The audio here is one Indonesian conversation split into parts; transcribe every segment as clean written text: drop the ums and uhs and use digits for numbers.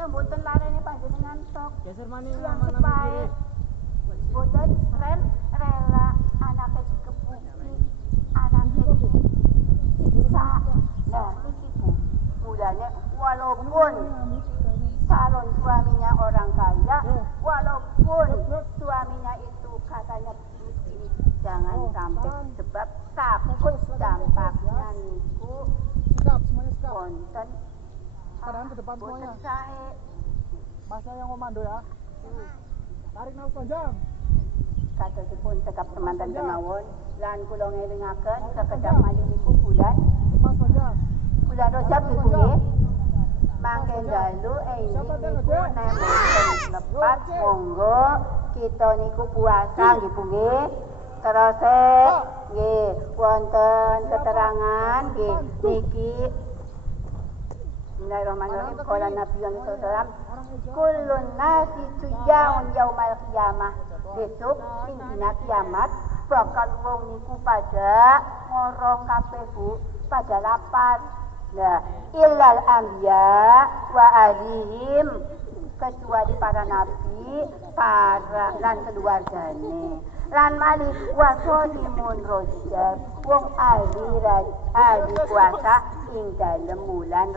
yang boten larene panjenengan tok. Geser mani Yang mana supaya mikire. boten rela anake kepuki, anake bisa. Nah, iki Bu. Mulanya walaupun calon suaminya orang kaya, walaupun suaminya itu katanya begini, jangan sampai sebab takut dampaknya niku Sikap semuanya sikap. konten Kanan ke depan semuanya. sae. Masa yang komando ya. Tarik nafas panjang. Katosipun sekap semanten kemawon lan kula ngelingaken sekedap malih niku bulan Lepas panjang. Rajab Ibu nggih. Mangke dalu niku nek mboten lepas monggo kita niku puasa nggih Bu nggih. Terus nggih wonten keterangan nggih niki Bismillahirrahmanirrahim. Qala Nabi sallallahu alaihi wasallam, kullun nasi tuyaun yaumal qiyamah. Besok ing dina kiamat bakal wong niku pada ngorong kabeh Bu, pada lapar. Nah, illal anbiya wa ahlihim, kecuali para nabi, para lan keluargane. Lan malih wasodimun rojab, wong ahli puasa ing dalem wulan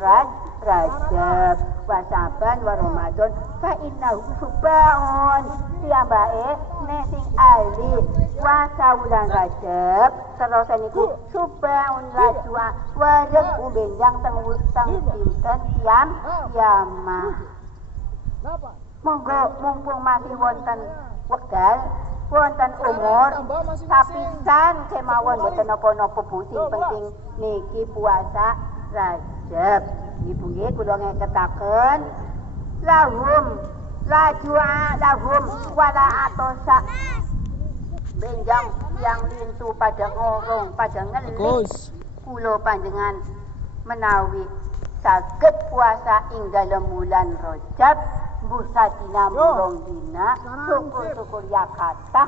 Rajab, wasaban wa Ramadan, fa innahu subaun. Piyambake nek sing ahli puasa wulan Rajab, terus niku subaun lajwa wareg benjang teng dinten kiamah. Monggo mumpung masih wonten wekdal, wonten umur, kapisan kemawon boten napa-napa Bu, sing penting niki puasa Rajab. Ibu nggih kula ngeketaken lahum lajua lahum wala atosa, benjang yang lintu pada ngorong pada ngelis kula panjenengan menawi saged puasa ing dalem wulan Rajab busa dina murung dina syukur-syukur ya kathah,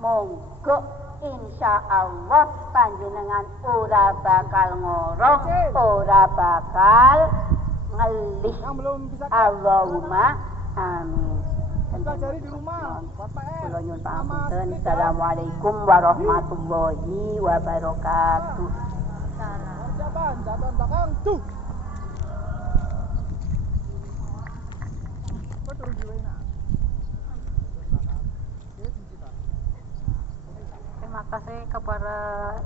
monggo insyaallah panjenengan ora bakal ngorong, ora bakal ngelih. Allahumma amin. Pelajari di rumah. Kula nyuwun pangapunten. Assalamualaikum warahmatullahi wabarakatuh. Persiapan, jatuhan belakang tuh. Turun di Wena. Terima kasih kepada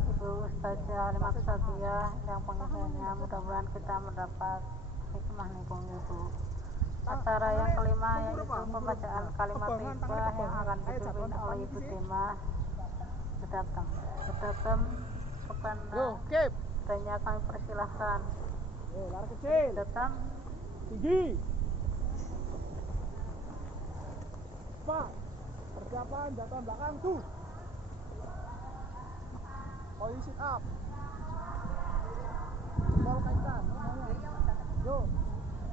Ibu Ustazah Halimah Sadiah yang pengajarnya, mudah-mudahan kita mendapat hikmah nih Ibu. Acara yang kelima yaitu pembacaan kalimat thayyibah yang akan dipimpin oleh Ibu Tema Sedatem kepadanya kami persilahkan. Lari kecil. Sedatem Tinggi. Pak, persiapan jatuhan belakang tuh. Poin sit up. Bawah kaitkan semuanya. Yo.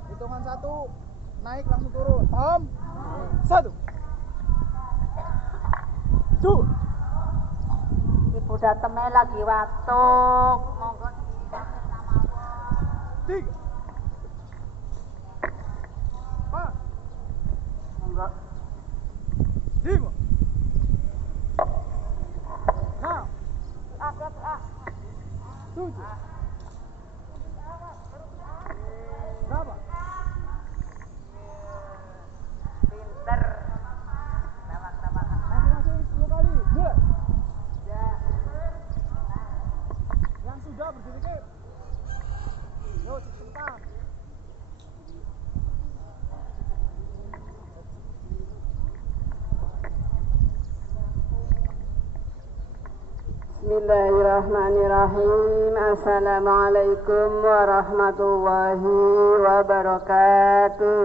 Hitungan 1, naik langsung turun. Paham? 1. 2. Ibu Dateme lagi watuk. Monggo 3. Pak. monggo 5. 6. 7. Berapa? pinter. Masing-masing 10 kali. Mulai. Yang sudah berdiri kip. Yo, cepetan. Bismillahirrahmanirrahim. Assalamualaikum warahmatullahi wabarakatuh.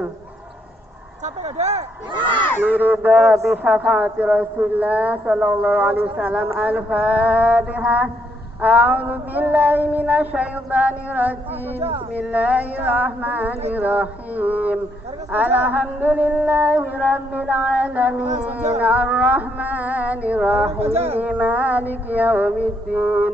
Capek gak, Dek? Nirida bisyafaati Rasulullah sallallahu alaihi wasallam. Al-Fatihah. أعوذ بالله من الشيطان الرجيم بسم الله الرحمن الرحيم الحمد لله رب العالمين الرحمن الرحيم مالك يوم الدين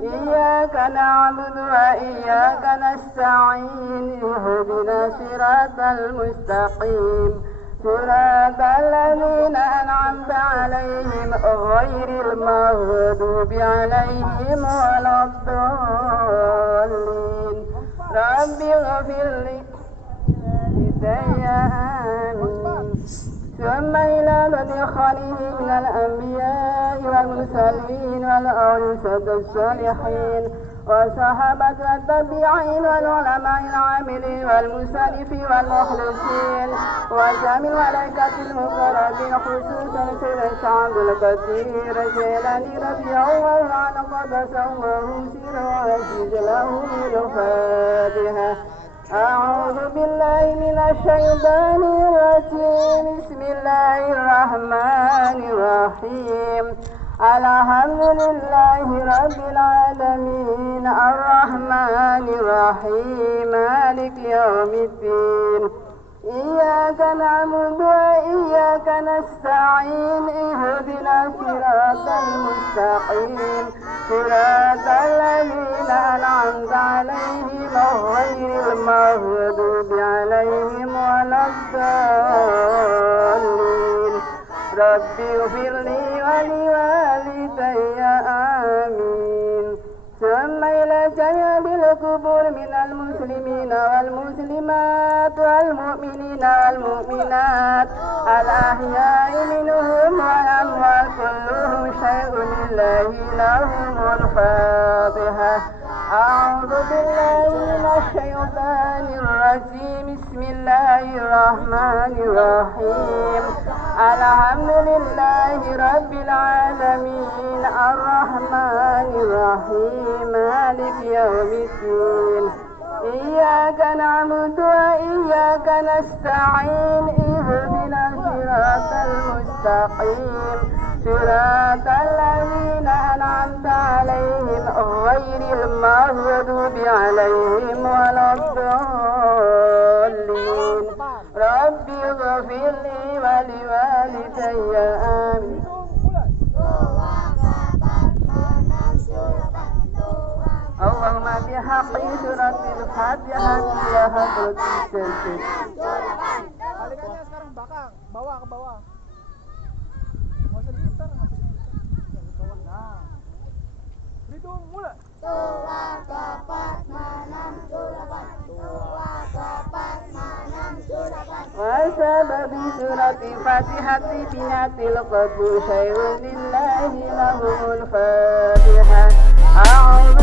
إياك نعبد وإياك نستعين اهدنا الصراط المستقيم صراط الذين أنعمت عليهم غير المغضوب عليهم ولا الضالين رب اغفر لي والدي آمين ثم إلى من خليه من الأنبياء والمرسلين والأولياء الصالحين والصحابة والتابعين والعلماء العاملين والمسلف والمخلصين وجميع الملائكة المقربين خصوصا سيدنا عبد القدير جيلاني رضي الله عنه قدسه وسر وعزيز له بالفاتحة أعوذ بالله من الشيطان الرجيم بسم الله الرحمن الرحيم الحمد لله رب العالمين الرحمن الرحيم مالك يوم الدين إياك نعبد وإياك نستعين اهدنا الصراط المستقيم صراط الذين أنعمت عليهم غير المغضوب عليهم ولا الضالين رب اغفر لي ولوالدي آمين ثم إلى جميع القبور من المسلمين والمسلمات والمؤمنين والمؤمنات الأحياء منهم والأموات كلهم شيء لله لهم الفاتحة أعوذ بالله من الشيطان الرجيم بسم الله الرحمن الرحيم الحمد لله رب العالمين الرحمن الرحيم مالك يوم الدين إياك نعبد وإياك نستعين اهدنا الصراط المستقيم صراط الذين أنعمت عليهم غير المغضوب عليهم ولا الضالين رب اغفر لي ولوالدي آمين اللهم بحق سورة الفاتحة يا حضرة السلسل Balikannya sekarang belakang, bawah ke bawah. Nggak usah diputar, nggak usah diputar. Nah, hitung mulai. Tua kapat manam surapan. Tua kapat manam surapan. وسبب سورة الفاتحة بنات القبول شيء لله له الفاتحة أعوذ